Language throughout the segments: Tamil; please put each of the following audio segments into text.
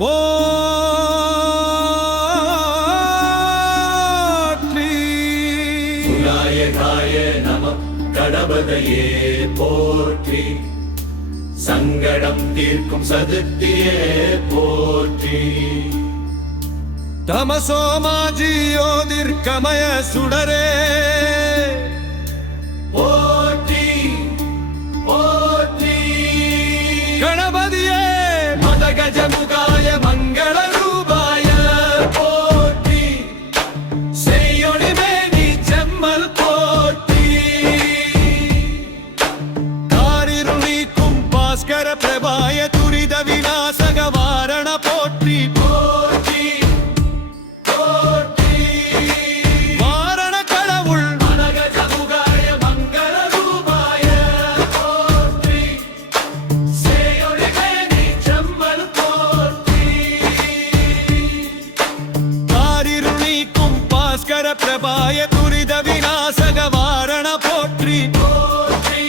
போற்றி. விநாயகாய நம கணபதையே போற்றி. சங்கடம் தீர்க்கும் சதுர்த்தியே போற்றி. தமசோமா ஜோதிர்கமய சுடரே போற்றி போற்றி. கணபதியே மதகஜமுகாய மங்கள ரூபாய போற்றி. செய்யொளிமேனி செம்மல் போற்றி. காரிருள் நீக்கும் பாஸ்கர பிரபாய துரித விநாசக வாரண போற்றி. போற்றி போற்றி. வாரண கடவுள் மதகஜமுகாய மங்கள ரூபாய போற்றி. செய்யொளிமேனி செம்மல் போற்றி. காரிருள் நீக்கும் பாஸ்கர பிரபாய துரித விநாசக வாரண போற்றி. போற்றி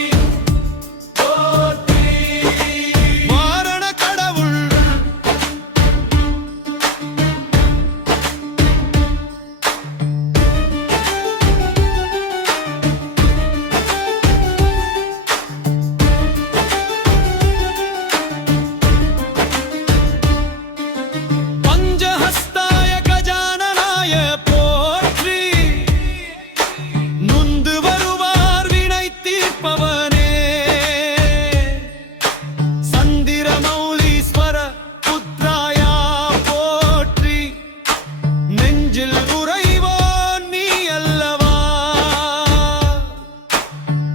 போற்றி. வாரண கடவுள் பஞ்சஹஸ்தாய கஜானனாய போற்றி. நொந்து வருவார் வினை தீர்ப்பவனே. சந்திர மௌலீஸ்வர புத்ராயா போற்றி. நெஞ்சில் உறைவோன் நீ அல்லவா.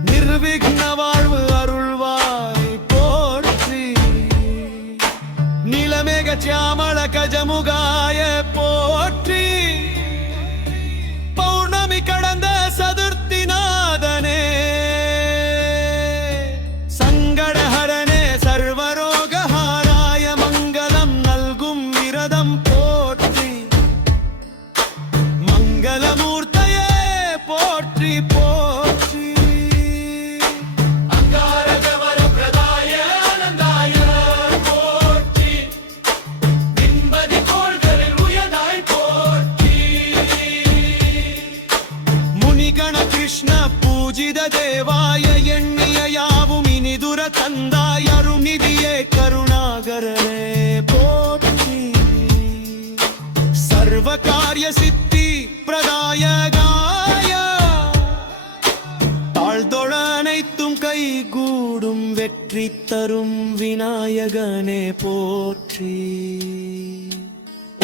நிர்விக்ன வாழ்வு அருள்வாய் போற்றி. நிலமேக சியாமள கஜமுகாய போற்றி. பௌர்ணமி கடந்த சதுர்த்தி நாதனே. சங்கடஹரனே சர்வரோகஹாராய மங்களம் நல்கும் விரதம் போற்றி. மங்களமூர்த்தயே போற்றி போற்றி. அங்காரகவர பிரதாய ஆனந்தாய போற்றி. நிம்மதி கோள்களில் உயதாய் போற்றி. முனிகண கிருஷ்ண பூஜித தேவாய எண்ணிய யாவும் இனிதுர தந்தாய் அருநிதியே கருணாகரனே போற்றி. சர்வ காரிய சித்தி பிரதாயகாய தாழ்தொழ அனைத்தும் கைகூடும் வெற்றி தரும் விநாயகனே போற்றி.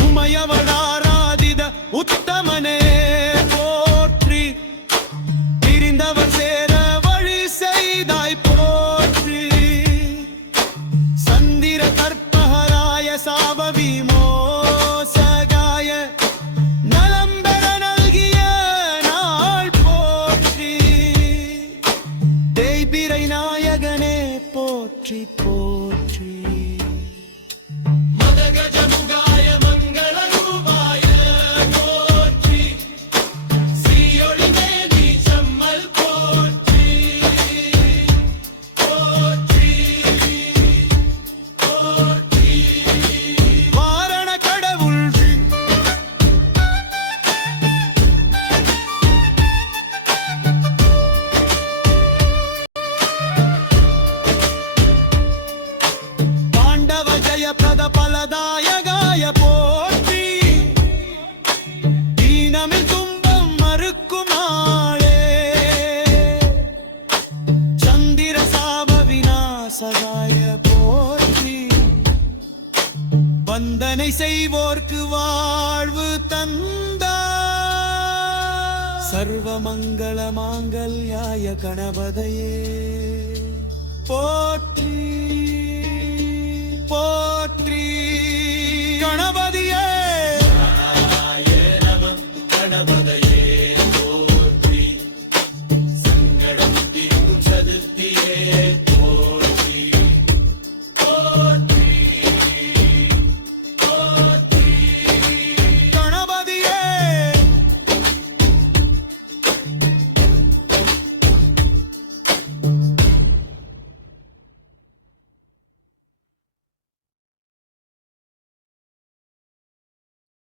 உமையவளாராதித உத்தமனே போற்றி. பிரிந்தவர் சேர வழி செய்தாய் போற்றி. சந்திர கற்பகராய சாப விமோசகாய நலம்பெற நல்கிய நாள் போற்றி. தேய்பிரை நாயகனே போற்றி போற்றி. மதகஜமுகாய மங்கள ரூபாய போற்றி. சீயொளிமேனி செம்மல் போற்றி. போற்றி போற்றி. வாரண கடவுள் பாண்டவ ஜய பிரத பலதாயகாய போற்றி. தீனமில் துன்பம் மறுக்குமாளே. சந்திர சாப விநாசகாய போற்றி. வந்தனை செய்வோர்க்கு வாழ்வு தந்தா. சர்வ மங்கள மாங்கல்யாய கணபதையே போற்றி.